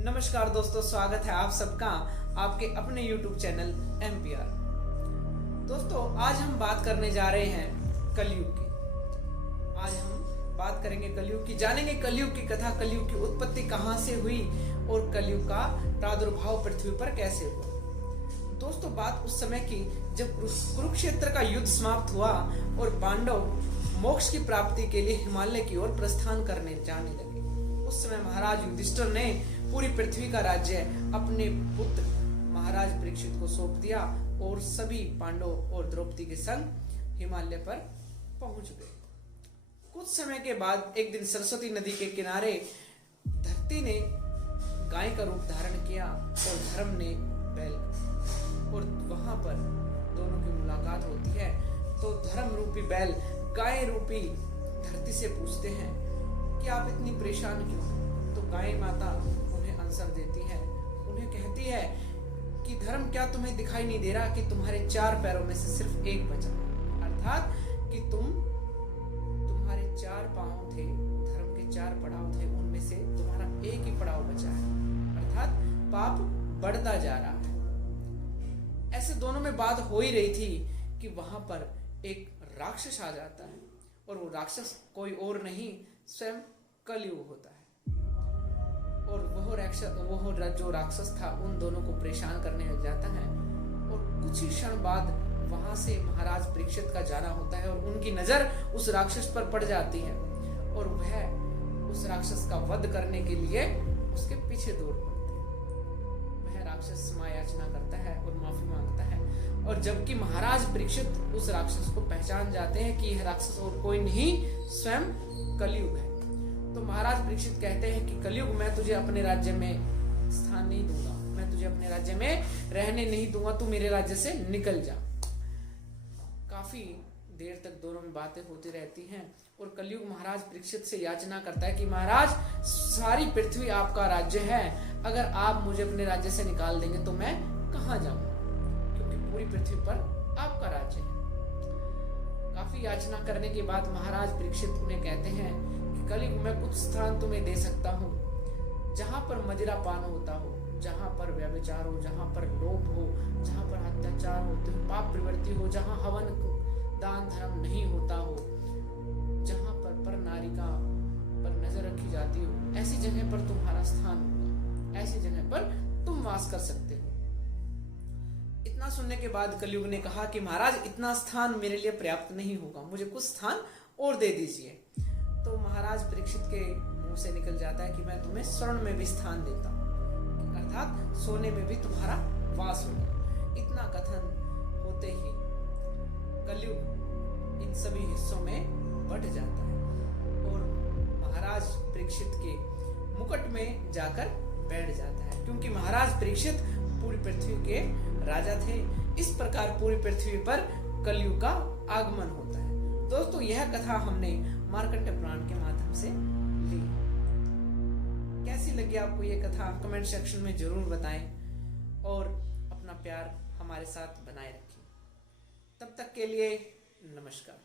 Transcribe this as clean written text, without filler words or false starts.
नमस्कार दोस्तों, स्वागत है आप सबका आपके अपने YouTube चैनल MPR। दोस्तों, आज हम बात करने जा रहे हैं कलयुग की। आज हम बात करेंगे कलयुग की, जानेंगे कलयुग की कथा, कलयुग की उत्पत्ति कहां से हुई और कलयुग का प्रादुर्भाव पृथ्वी पर कैसे हुआ। दोस्तों, बात उस समय की जब कुरुक्षेत्र का युद्ध समाप्त हुआ और पांडव मोक्ष की प्राप्ति के लिए हिमालय की ओर प्रस्थान करने जाने लगे। उस समय महाराज युधिष्ठिर ने पूरी पृथ्वी का राज्य अपने पुत्र महाराज परीक्षित को सौंप दिया और सभी पांडव और द्रौपदी के संग हिमालय पर पहुंच गए। कुछ समय के बाद एक दिन सरस्वती नदी के किनारे धरती ने गाय का रूप धारण किया और धर्म ने बैल, और वहां पर दोनों की मुलाकात होती है। तो धर्म रूपी बैल गाय रूपी धरती से पूछते हैं कि आप इतनी परेशान क्यों हैं। तो गाय माता उन्हें आंसर देती है, उन्हें कहती है कि धर्म, क्या तुम्हें दिखाई नहीं दे रहा कि तुम्हारे 4 पैरों में से सिर्फ एक बचा, अर्थात कि तुम्हारे 4 पांव थे, धर्म के 4 पड़ाव थे, उनमें से तुम्हारा एक ही पड़ाव बचा है, अर्थात पाप बढ़ता जा रहा है। ऐसे दोनों में बात हो ही रही थी कि वहां पर एक राक्षस आ जाता है, और वो राक्षस कोई और नहीं, स्वयं कलयुग होता है। और वह जो राक्षस था उन दोनों को परेशान करने लग जाता है। और कुछ ही क्षण बाद वहां से महाराज परीक्षित का जाना होता है और उनकी नजर उस राक्षस पर पड़ जाती है, और वह उस राक्षस का वध करने के लिए उसके पीछे दौड़ पड़ते हैं। वह राक्षस क्षमा याचना करता है और माफी मांगता है, और जबकि महाराज परीक्षित उस राक्षस को पहचान जाते हैं कि यह राक्षस और कोई नहीं, स्वयं कलयुग है। तो महाराज परीक्षित कहते हैं कि कलयुग, मैं तुझे अपने राज्य में स्थान नहीं दूंगा, मैं तुझे अपने राज्य में रहने नहीं दूंगा, तू मेरे राज्य से निकल जा। काफी देर तक दोनों में बातें होती रहती हैं, और कलयुग महाराज परीक्षित से याचना करता है कि महाराज, सारी पृथ्वी आपका राज्य है, अगर आप मुझे अपने राज्य से निकाल देंगे तो मैं कहां जाऊं, क्योंकि पूरी पृथ्वी पर आपका राज्य है। काफी याचना करने के बाद महाराज परीक्षित उन्हें कहते हैं कि कलयुग, मैं कुछ स्थान तुम्हें दे सकता हूँ जहां पर मदिरा पान होता हो, जहां पर व्यभिचार हो, जहां पर लोभ हो, जहां पर अत्याचार होते हो, पाप प्रवृत्ति हो, जहां हवन दान धर्म नहीं होता हो, जहां पर नारिका पर नजर रखी जाती हो, ऐसी जगह पर तुम्हारा स्थान होगा, ऐसी जगह पर तुम वास कर सकते हो। इतना सुनने के बाद कलयुग ने कहा कि महाराज, इतना स्थान मेरे लिए पर्याप्त नहीं होगा, मुझे कुछ स्थान और दे दीजिए। तो महाराज परीक्षित के मुंह से निकल जाता है कि मैं तुम्हें स्वर्ण में भी स्थान देता हूं, अर्थात सोने में भी तुम्हारा वास होगा। इतना कथन होते ही कलयुग इन सभी हिस्सों में बंट जाता है और महाराज परीक्षित के मुकुट में जाकर बैठ जाता है, क्योंकि महाराज परीक्षित पूरी पृथ्वी के राजा थे। इस प्रकार पूरी पृथ्वी पर कलयुग का आगमन होता है। दोस्तों, यह कथा हमने मार्कंडेय पुराण के माध्यम से ली। कैसी लगी आपको ये कथा, कमेंट सेक्शन में जरूर बताएं, और अपना प्यार हमारे साथ बनाए रखें। तब तक के लिए नमस्कार।